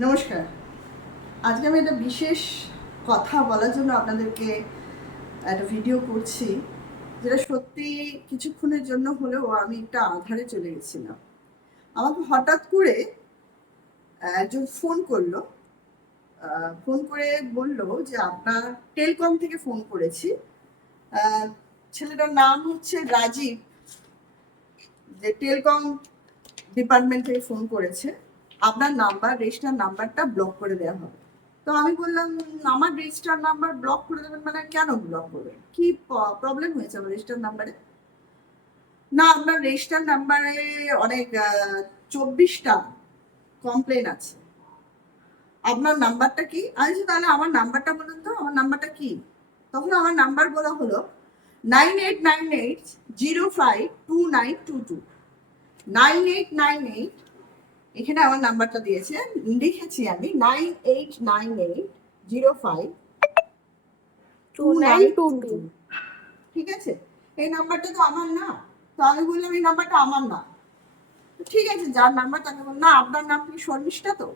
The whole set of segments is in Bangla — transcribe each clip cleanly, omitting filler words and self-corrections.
নমস্কার। আজকে আমি একটা বিশেষ কথা বলার জন্য আপনাদেরকে একটা ভিডিও করছি, যেটা সত্যি কিছুক্ষণের জন্য হলেও আমি একটা আঁধারে চলে গেছিলাম। আমাকে হঠাৎ করে একজন ফোন করলো। ফোন করে বলল যে আপনার টেলকম থেকে ফোন করেছি। ছেলেটার নাম হচ্ছে রাজীব, যে টেলকম ডিপার্টমেন্ট থেকে ফোন করেছে। আপনার রেজিস্টার নাম্বারটা ব্লক করে দেওয়া হবে। তো আমি বললাম, আমার রেজিস্টার নাম্বার ব্লক করে দেবেন মানে কেন ব্লক করবেন, কি প্রবলেম হয়েছে আমার রেজিস্টার নাম্বারে? না, আপনার রেজিস্টার নাম্বারে অনেক 24টা কমপ্লেন আছে। আপনার নাম্বারটা কি? আমি বলছি, তাহলে আমার নাম্বারটা বলুন তো, আমার নাম্বারটা কি? তখন আমার নাম্বার বলা হলো 9898052922। 9898, এখানে আমার নাম্বারটা দিয়েছে, লিখেছি আমি 9898052922। 2922। ঠিক আছে, এই নাম্বারটা তো আমার না। তো আমি বললাম এই নাম্বারটা আমার না। ঠিক আছে, যার নাম্বার তাকে বললাম, না আপনার নাম কি শর্মিষ্ঠা? তো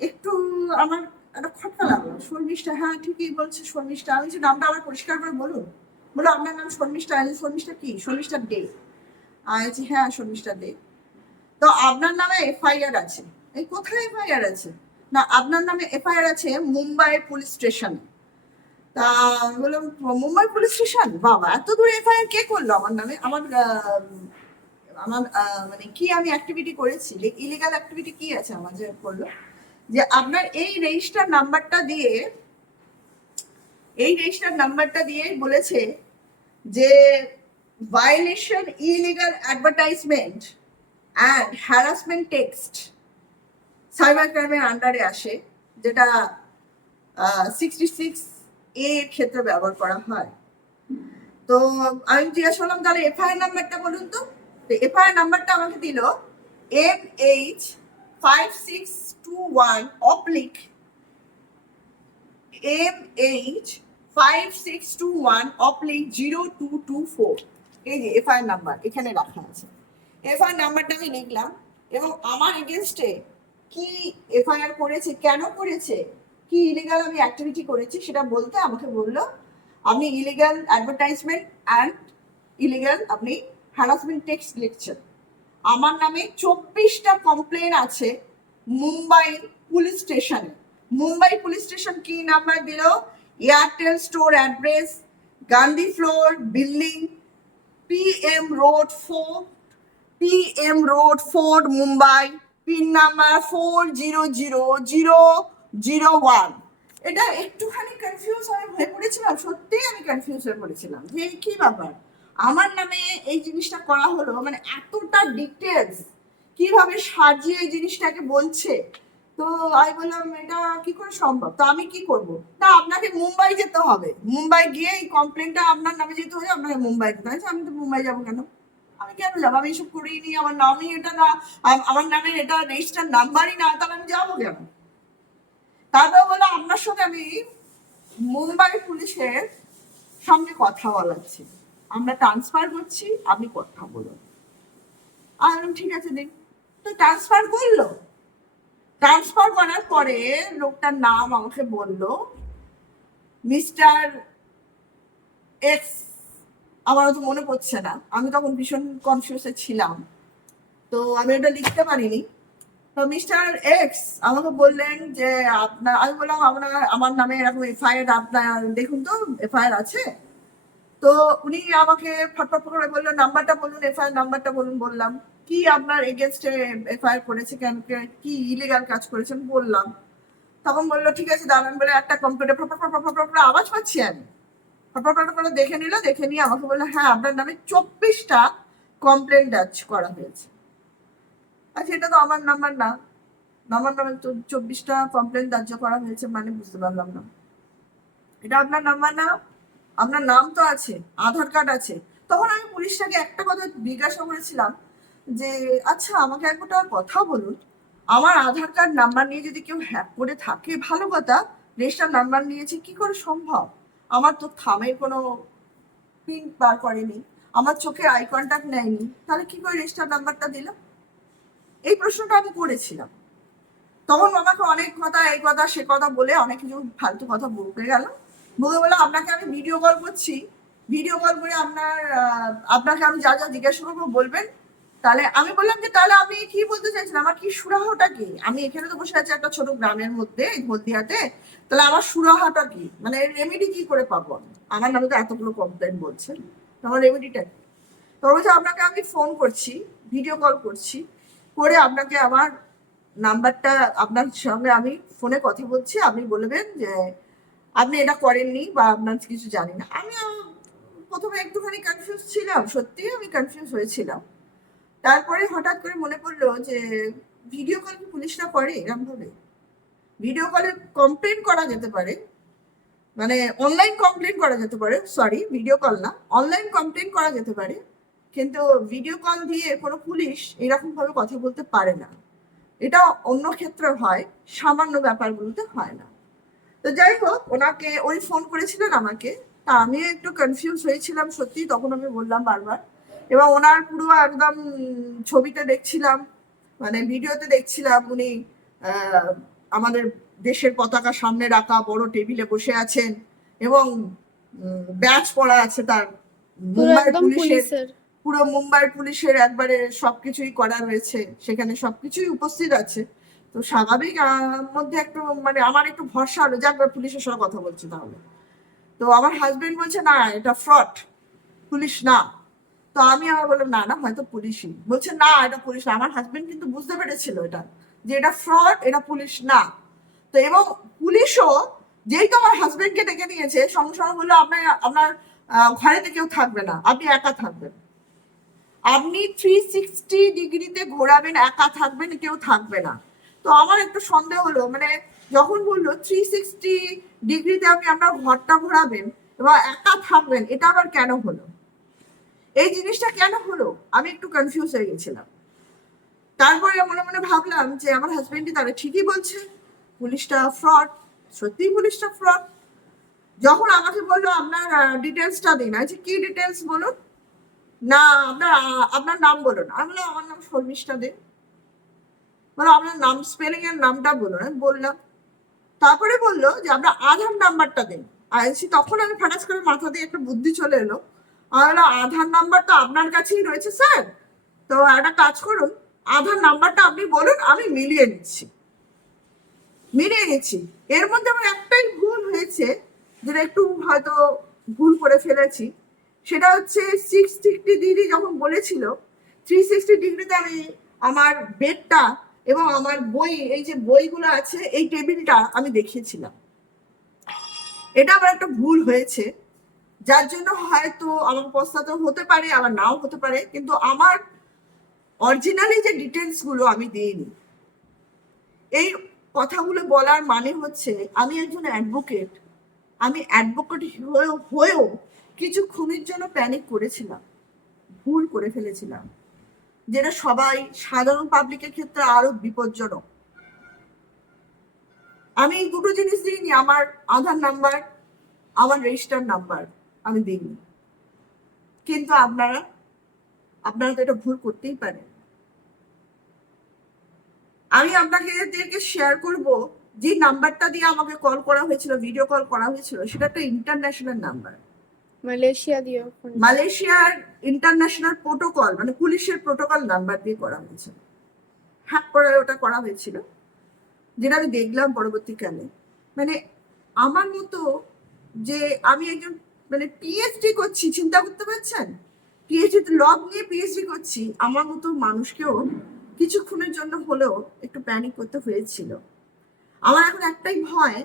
একটু আমার একটা খটকা লাগলো, শর্মিষ্ঠা, হ্যাঁ ঠিকই বলছে শর্মিষ্ঠা। আমি যে নামটা আমার পরিষ্কার করে বলুন। বলো আপনার নাম শর্মিষ্ঠা। আমি বলছি, শর্মিষ্ঠা কি? শর্মিষ্ঠা দে। আমি বলছি হ্যাঁ শর্মিষ্ঠা দে। তো আপনার নামে এফআইআর আছে। এই কোথায় এফআইআর আছে? না, আপনার নামে এফআইআর আছে মুম্বাই পুলিশ স্টেশনে। তা আমি বললাম, মুম্বাই পুলিশ স্টেশন? বাবা, এত দূর এফআইআর কে করলো আমার নামে? আমার মানে কি আমি অ্যাক্টিভিটি করেছি, ইলিগাল অ্যাক্টিভিটি কি আছে আমার যে করলো? যে আপনার এই রেজিস্টার নাম্বারটা দিয়ে বলেছে যে violation, illegal advertisement and harassment text cyber ক্রাইমের আন্ডারে আসে, যেটা 66A এর ক্ষেত্রে ব্যবহার করা হয়। তো আমি জিজ্ঞাসা করলাম, তাহলে এফআইআর নাম্বারটা বলুন তো। এফআইআর নাম্বারটা আমাকে দিল MH5621/0224। এই যে এফআইআর নাম্বার এখানে রাখা আছে। এফআইআর নাম্বারটা আমি লিখলাম, এবং আমার এগেনস্টে কি এফআইআর করেছে, কেন করেছে, কি ইলিগাল আমি অ্যাক্টিভিটি করেছি সেটা বলতে আমাকে বললো, আপনি ইলিগাল অ্যাডভার্টাইজমেন্ট অ্যান্ড ইলিগাল আপনি হ্যারাসমেন্ট টেক্সট লিখছেন। আমার নামে 24টা কমপ্লেন আছে মুম্বাই পুলিশ স্টেশনে। মুম্বাই পুলিশ স্টেশন কি নাম্বার দিল? Airtel store address, Gandhi floor building, PM Road 4, Mumbai, pin number 400001। এটা একটুখানি কনফিউজ হয়ে পড়েছিলাম, সত্যিই আমি কনফিউজ হয়ে পড়েছিলাম যে কি ব্যাপার, আমার নামে এই জিনিসটা করা হলো, মানে এতটা ডিটেলস কিভাবে সাজিয়ে এই জিনিসটাকে বলছে। তো আমি বললাম এটা কি করে সম্ভব? তো আমি কি করব? না, আপনাকে মুম্বাই যেতে হবে, মুম্বাই গিয়ে এই কমপ্লেনটা আপনার নামে যেতে হবে, আপনাকে মুম্বাই যেতে হবে। আমি তো মুম্বাই যাবো কেন? আমি কেন যাবো? আমি এসব করিনি, আমার নামই এটা না, আমার নামের এটা রেজিস্টার নাম্বারই না, তাহলে আমি যাবো কেন? তারপর বললো আপনার সঙ্গে আমি মুম্বাই পুলিশের সঙ্গে কথা বলাচ্ছি, আমরা ট্রান্সফার করছি, আপনি কথা বলুন। আর ঠিক আছে দিন। তো ট্রান্সফার করলো। ট্রান্সফার করার পরে লোকটার নাম আমাকে বললো মিস্টার এক্স। আমার তো মনে পড়ছে না, আমি তখন ভীষণ কনফিউজে ছিলাম, তো আমি ওটা লিখতে পারিনি। তো মিস্টার এক্স আমাকে বললেন যে আপনার, আমি বললাম আমার নামে এরকম এফআইআর, আপনার দেখুন তো এফআইআর আছে। তো উনি আমাকে ফটফট করে বললো নাম্বারটা বলুন, এফআইআর নাম্বারটা বলুন। বললাম কি আপনার এগেনস্টে এফআইআর করেছে, কেন কি ইলিগাল কাজ করেছেন বললাম। তখন বললো ঠিক আছে দাঁড়ান, বলে একটা কম্পিউটার ফটফট আওয়াজ পাচ্ছি আমি, ফটফট করে দেখে নিল, দেখে নিয়ে আমাকে বললো হ্যাঁ আপনার নামে 24টা কমপ্লেন ডাচ করা হয়েছে। আচ্ছা, এটা তো আমার নাম্বার না, আমার নামে তো 24টা কমপ্লেন দার্য করা হয়েছে মানে বুঝতে পারলাম না। এটা আপনার নাম্বার না, আপনার নাম তো আছে, আধার কার্ড আছে। তখন আমি পুলিশটাকে একটা কথা জিজ্ঞাসা করেছিলাম যে আচ্ছা আমাকে একটা কথা বলুন, আমার আধার কার্ড নাম্বার নিয়ে যদি কেউ হ্যাক করে থাকে ভালো কথা, রেজিস্টার নাম্বার নিয়েছে কি করে সম্ভব? আমার তো থামের কোনো প্রিন্ট বার করেনি, আমার চোখের আই কন্ট্যাক্ট নেয়নি, তাহলে কি করে রেজিস্টার নাম্বারটা দিল? এই প্রশ্নটা আমি করেছিলাম। তখন আমাকে অনেক কথা, এই কথা সে কথা বলে অনেক কিছু ফালতু কথা বলতে গেল। বলে আপনাকে আমি ভিডিও কল করছি, ভিডিও কল করে আপনাকে আমি যা যা জিজ্ঞাসা করবো বলবেন। তাহলে আমি বললাম যে তাহলে আমি কি বলতে চাইছিলাম, আমার কি সুরাহাটা কি? আমি এখানে তো বসে আছি একটা ছোট গ্রামের মধ্যে হলদিয়াতে, তাহলে আমার সুরাহাটা কি, মানে রেমেডি কি করে পাবো আমি? আমার নামে তো এতগুলো কমপ্লেন বলছেন, আমার রেমেডিটা কি? তো বলছে আপনাকে আমি ফোন করছি, ভিডিও কল করছি, করে আপনাকে আমার নাম্বারটা, আপনার সঙ্গে আমি ফোনে কথা বলছি, আপনি বলবেন যে আপনি এটা করেননি বা আপনার কিছু জানি না। আমি প্রথমে একটুখানি কনফিউজ ছিলাম, সত্যি আমি কনফিউজ হয়েছিলাম। তারপরে হঠাৎ করে মনে পড়লো যে ভিডিও কল কি পুলিশরা করে এরকম ভাবে? ভিডিও কলে কমপ্লেন করা যেতে পারে, মানে অনলাইন কমপ্লেন করা যেতে পারে, সরি ভিডিও কল না, অনলাইন কমপ্লেন করা যেতে পারে, কিন্তু ভিডিও কল দিয়ে কোনো পুলিশ এরকম ভাবে কথা বলতে পারে না। এটা অন্য ক্ষেত্রে হয়, সামান্য ব্যাপারগুলোতে হয় না। তো যাই হোক, ওনাকে ওই ফোন করেছিলেন আমাকে, তা আমি একটু কনফিউজ হয়েছিলাম সত্যি, তখন আমি বললাম বারবার। এবং ওনার পুরো একদম ছবিতে দেখছিলাম, মানে ভিডিওতে দেখছিলাম উনি আমাদের দেশের পতাকা সামনে রাখা বড় টেবিলে বসে আছেন, এবং ব্যাচ পরা আছে তার, মুম্বাই পুলিশের, পুরো মুম্বাই পুলিশের একবারে সবকিছুই করা রয়েছে, সেখানে সবকিছুই উপস্থিত আছে। তো স্বাভাবিক মধ্যে একটু মানে আমার একটু ভরসা হলো, যাক পুলিশের সঙ্গে কথা বলছি তাহলে। তো আমার হাজবেন্ড বলছে না এটা ফ্রড, পুলিশ না। তো আমি আবার বললাম না না হয়তো পুলিশই। বলছে না এটা পুলিশ না। আমার হাজবেন্ড কিন্তু বুঝতে পেরেছিল এটা, যে এটা ফ্রড, এটা পুলিশ না। তো এবং পুলিশও যেই তো আমার হাজবেন্ডকে ডেকে নিয়েছে, সঙ্গে সঙ্গে বললো আপনার আপনার ঘরেতে কেউ থাকবে না, আপনি একা থাকবেন, আপনি 360 ডিগ্রিতে ঘোরাবেন, একা থাকবেন, কেউ থাকবে না। তো আমার একটু সন্দেহ হলো, মানে যখন বললো 360 ডিগ্রিতে আপনি আপনার ঘরটা ঘোরাবেন এবং একা থাকবেন, এটা আবার কেন হলো? এই জিনিসটা কেন হলো আমি একটু কনফিউজ হয়ে গেছিলাম। তারপরে মনে মনে ভাবলাম যে আমার হাজবেন্ডই তাহলে ঠিকই বলছে, পুলিশটা ফ্রড, সত্যিই পুলিশটা ফ্রড। যখন আমাকে বললো আপনার ডিটেলসটা দিন, আছে কি ডিটেলস বলুন, না আপনার আপনার নাম বলুন। আমি বললাম আমার নাম শর্মিষ্ঠা দে। বলো আপনার নাম, স্পেলিং এর নামটা বলুন। আমি বললাম, তারপরে বললো যে আপনার আধার নাম্বারটা দিন। তখন আমি ফাটাস করে মাথা দিয়ে একটা বুদ্ধি চলে এলো। আমি বললাম আধার নাম্বার তো আপনার কাছেই রয়েছে স্যার, তো একটা কাজ করুন, আধার নাম্বারটা আপনি বলুন, আমি মিলিয়ে নিচ্ছি। এর মধ্যে আমার একটাই ভুল হয়েছে, যেটা একটু হয়তো ভুল করে ফেলেছি। সেটা হচ্ছে 660 ডিগ্রি যখন বলেছিল, 360 ডিগ্রিতে আমি আমার বেডটা এবং আমার বই, এই যে বইগুলো আছে এই টেবিলটা আমি দেখিয়েছিলাম। এটা আমার একটা ভুল হয়েছে, যার জন্য হয়তো আমার পস্তাতে হতে পারে, আবার নাও হতে পারে, কিন্তু আমার অরিজিনালি যে ডিটেলস গুলো আমি দিইনি। এই কথাগুলো বলার মানে হচ্ছে আমি একজন অ্যাডভোকেট, আমি অ্যাডভোকেট হয়েও কিছু খুনির জন্য প্যানিক করেছিলাম, ভুল করে ফেলেছিলাম, যেটা সবাই সাধারণ পাবলিকের ক্ষেত্রে আরো বিপজ্জনক। আমি এই দুটো জিনিস দিইনি, আমার আধার নাম্বার, আমার রেজিস্টার নাম্বার আমি দিইনি। কিন্তু আপনারা তো এটা ভুল করতেই পারেন। আমি আপনাদেরকে শেয়ার করব, যে নাম্বারটা দিয়ে আমাকে কল করা হয়েছিল, ভিডিও কল করা হয়েছিল, সেটা একটা ইন্টারন্যাশনাল নাম্বার, মালয়েশিয়ার ইন্টারন্যাশনাল প্রোটোকল, মানে পুলিশের প্রোটোকল নাম্বার দিয়ে করা হয়েছিল, হ্যাক করে ওটা করা হয়েছিল, যেটা আমি দেখলাম পরবর্তীকালে। মানে আমার মতো, যে আমি একজন মানে পিএইচডি করছি, চিন্তা করতে পারছেন, পিএইচডি ল নিয়ে পিএইচডি করছি, আমার মতো মানুষকেও কিছুক্ষণের জন্য হলেও একটু প্যানিক করতে হয়েছিল। আমার এখন একটাই ভয়,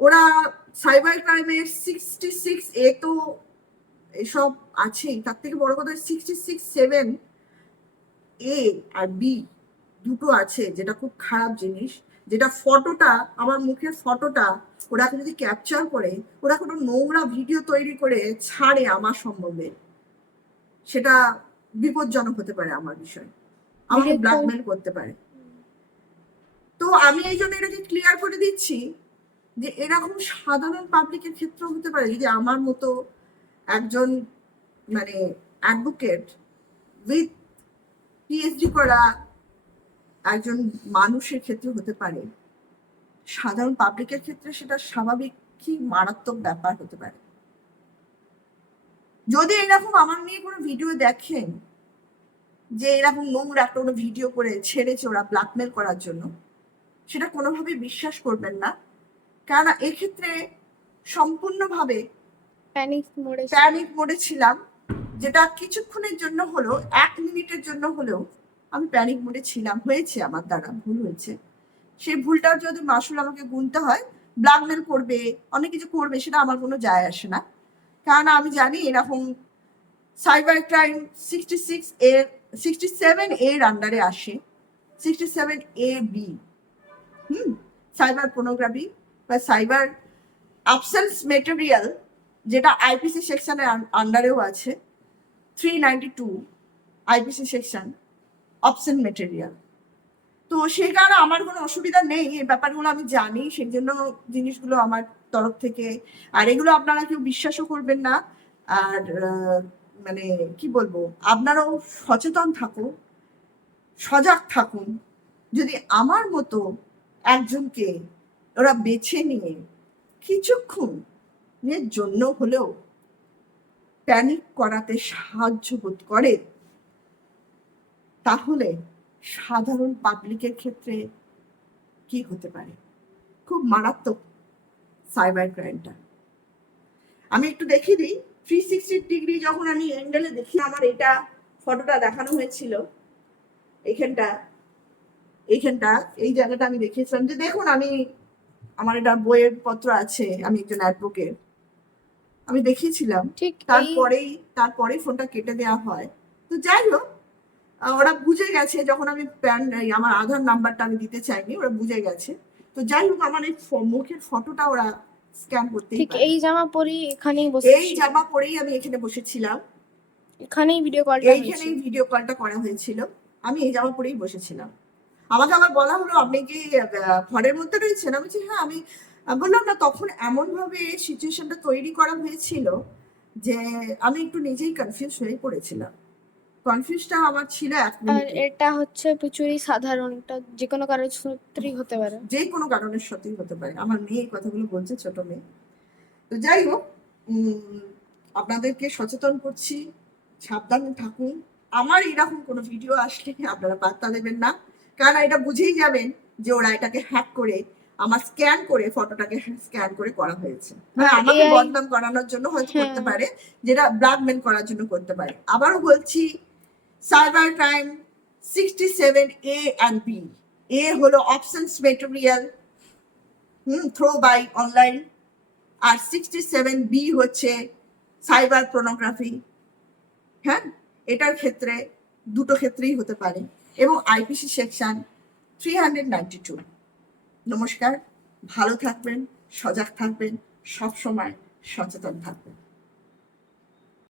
ওরা সাইবার ক্রাইমের 66A তো এসব আছেই, তার থেকে বড় কথা 66(7)A আর B দুটো আছে, যেটা খুব খারাপ জিনিস। যেটা ফটোটা, আমার মুখের ফটোটা ওরা যদি ক্যাপচার করে, ওরা কোনো নোংরা ভিডিও তৈরি করে ছাড়ে আমার সম্বন্ধে, সেটা বিপজ্জনক হতে পারে আমার বিষয়, আমাকে ব্ল্যাকমেল করতে পারে। তো আমি এই জন্য এটাকে ক্লিয়ার করে দিচ্ছি যে এরকম সাধারণ পাবলিকের ক্ষেত্রেও হতে পারে, যদি আমার মতো একজন মানে অ্যাডভোকেট উইথ পিএইচডি করা একজন মানুষের ক্ষেত্রে হতে পারে, সাধারণ পাবলিকের ক্ষেত্রে সেটা স্বাভাবিক কি মারাত্মক ব্যাপার হতে পারে। যদি এরকম আমার নিয়ে কোনো ভিডিও দেখেন যে এরকম নোংরা কোনো ভিডিও করে ছেড়েছে ওরা ব্ল্যাকমেল করার জন্য, সেটা কোনোভাবে বিশ্বাস করবেন না। কেননা এক্ষেত্রে সম্পূর্ণভাবে প্যানিক মোডে ছিলাম, যেটা কিছুক্ষণের জন্য হলেও, 1 মিনিটের জন্য হলেও আমি প্যানিক মোডে ছিলাম। হয়েছে আমার দ্বারা, ভুল হয়েছে। সেই ভুলটার যদি মাসুল আমাকে গুনতে হয়, ব্ল্যাকমেল করবে, অনেক কিছু করবে, সেটা আমার কোনো যায় আসে না। কারণ আমি জানি এরকম সাইবার ক্রাইম 67 এর আন্ডারে আসে, 67AB, সাইবার পোর্নোগ্রাফি বা সাইবার অবসেন্স মেটেরিয়াল, যেটা আইপিসি সেকশনের আন্ডারেও আছে, 392 আইপিসি সেকশন, অবসেন্ট মেটেরিয়াল। তো সেই কারণে আমার কোনো অসুবিধা নেই, এই ব্যাপারগুলো আমি জানি, সেই জন্য জিনিসগুলো আমার তরফ থেকে। আর এগুলো আপনারা কেউ বিশ্বাসও করবেন না। আর মানে কি বলবো, আপনারাও সচেতন থাকুন, সজাগ থাকুন। যদি আমার মতো একজনকে ওরা বেছে নিয়ে কিছুক্ষণের জন্য হলেও প্যানিক করাতে সাহায্য বোধ করে, তাহলে সাধারণ পাবলিকের ক্ষেত্রে কি হতে পারে। খুব মারাত্মক সাইবার ক্রাইমটা। আমি একটু দেখিয়ে দিই, 360 ডিগ্রি যখন আমি অ্যাঙ্গেলে দেখি, আমার এটা ফটোটা দেখানো হয়েছিল, এইখানটা এই জায়গাটা আমি দেখিয়েছিলাম যে দেখুন, আমার এটা বইয়ের পত্র আছে, আমি একজন অ্যাডভোকেট, আমি দেখিয়েছিলাম। তারপরেই ফোনটা কেটে দেওয়া হয়। তো যাই হোক, ওরা বুঝে গেছে, যখন আমি আমার আধার নাম্বারটা আমি দিতে চাইনি, ওরা বুঝে গেছে। তো যাই হোক, আমার এই মুখের ফটোটা ওরা স্ক্যান করতেই পারে। এই জামা পরেই আমি এখানে বসেছিলাম, এইখানেই ভিডিও কলটা করা হয়েছিল, আমি এই জামা পরেই বসেছিলাম। আমাকে আবার বলা হলো, আপনি কি ঘরের মধ্যে রয়েছেন? আমি বলছি হ্যাঁ। আমি বললাম না, তখন এমন ভাবে সিচুয়েশনটা তৈরি করা হয়েছিল যে আমি একটু নিজেই কনফিউজ হয়ে পড়েছিলাম। কনফিউজটা আমার ছিল 1 মিনিট। আর এটা হচ্ছে প্রচুরই সাধারণ, এটা যে কোনো কারণের সূত্রেই হতে পারে, যে কোনো কারণের সাথেই হতে পারে। আমার মেয়ে এই কথাগুলো বলছে, ছোট মেয়ে। তো যাই হোক, আপনাদেরকে সচেতন করছি, সাবধানে থাকুন। আমার এরকম কোনো ভিডিও আসলে আপনারা পাত্তা দেবেন না, কারণ এটা বুঝেই যাবেন যে ওরা এটাকে হ্যাক করে, আমার স্ক্যান করে, ফটোটাকে স্ক্যান করে করা হয়েছে। মানে আমাকে বদনাম করানোর জন্য হয়তো করতে পারে, যেটা ব্ল্যাকমেল করার জন্য করতে পারে। আবারও বলছি, cyber crime 67A and B। A হলো অবসেন্স মেটেরিয়াল, থ্রো বাই অনলাইন, আর 67B হচ্ছে সাইবার পোর্নোগ্রাফি। হ্যাঁ, এটার ক্ষেত্রে দুটো ক্ষেত্রেই হতে পারে, এবং আইপিসি সেকশন 392। নমস্কার, ভালো থাকবেন, সজাগ থাকবেন, সবসময় সচেতন থাকবেন।